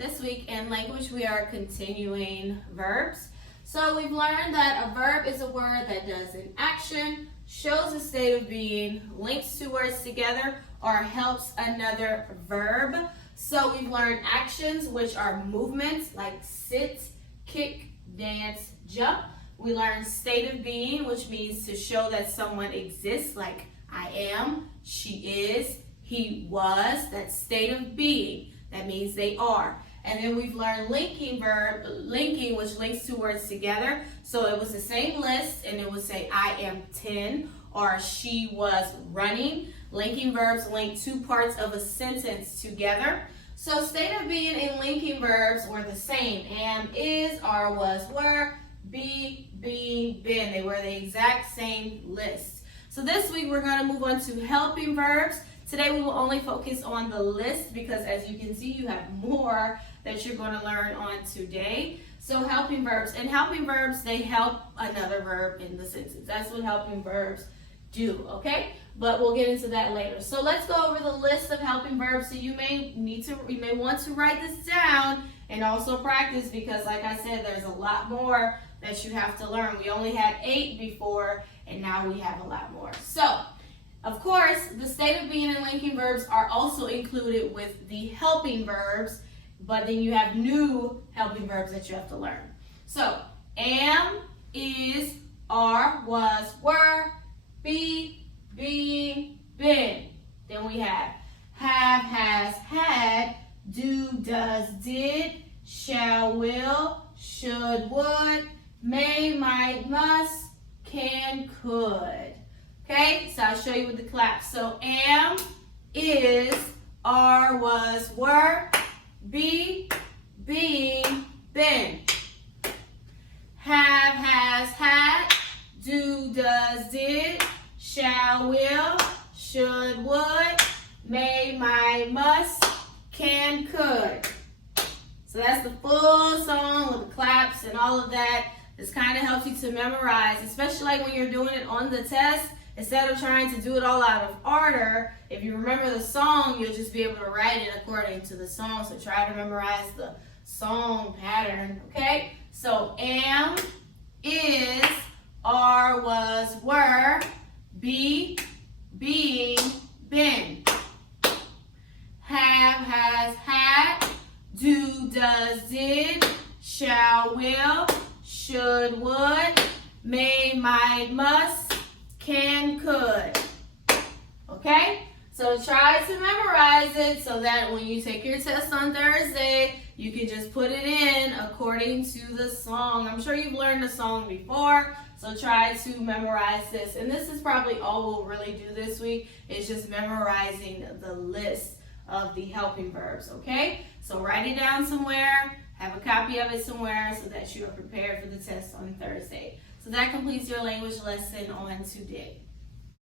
This week in language, we are continuing verbs. So we've learned that a verb is a word that does an action, shows a state of being, links two words together, or helps another verb. So we've learned actions, which are movements like sit, kick, dance, jump. We learned state of being, which means to show that someone exists, like I am, she is, he was. That's state of being. That means they are. And then we've learned linking verb, linking, which links two words together. So it was the same list, and it would say I am 10 or she was running. Linking verbs link two parts of a sentence together. So state of being and linking verbs were the same. Am, is, are, was, were, be, being, been. They were the exact same list. So this week we're going to move on to helping verbs. Today we will only focus on the list because, as you can see, you have more that you're going to learn on today. So helping verbs. And helping verbs, they help another verb in the sentence. That's what helping verbs do, okay? But we'll get into that later. So let's go over the list of helping verbs. So you may want to write this down and also practice because, like I said, there's a lot more that you have to learn. We only had 8 before, and now we have a lot more. So, of course, the state of being and linking verbs are also included with the helping verbs, but then you have new helping verbs that you have to learn. So, am, is, are, was, were, be, being, been. Then we have, has, had, do, does, did, shall, will, should, would, may, might, must, can, could. Okay, so I'll show you with the claps. So am, is, are, was, were, be, being, been. Have, has, had, do, does, did, shall, will, should, would, may, might, must, can, could. So that's the full song with the claps and all of that. This kind of helps you to memorize, especially like when you're doing it on the test. Instead of trying to do it all out of order, if you remember the song, you'll just be able to write it according to the song. So try to memorize the song pattern, okay? So am, is, are, was, were, be, being, been. Have, has, had, do, does, did, shall, will, should, would, may, might, must, can, could. Okay? So try to memorize it so that when you take your test on Thursday, you can just put it in according to the song. I'm sure you've learned the song before, so try to memorize this. And this is probably all we'll really do this week, is just memorizing the list of the helping verbs, okay? So write it down somewhere, have a copy of it somewhere so that you are prepared for the test on Thursday. So that completes your language lesson on today.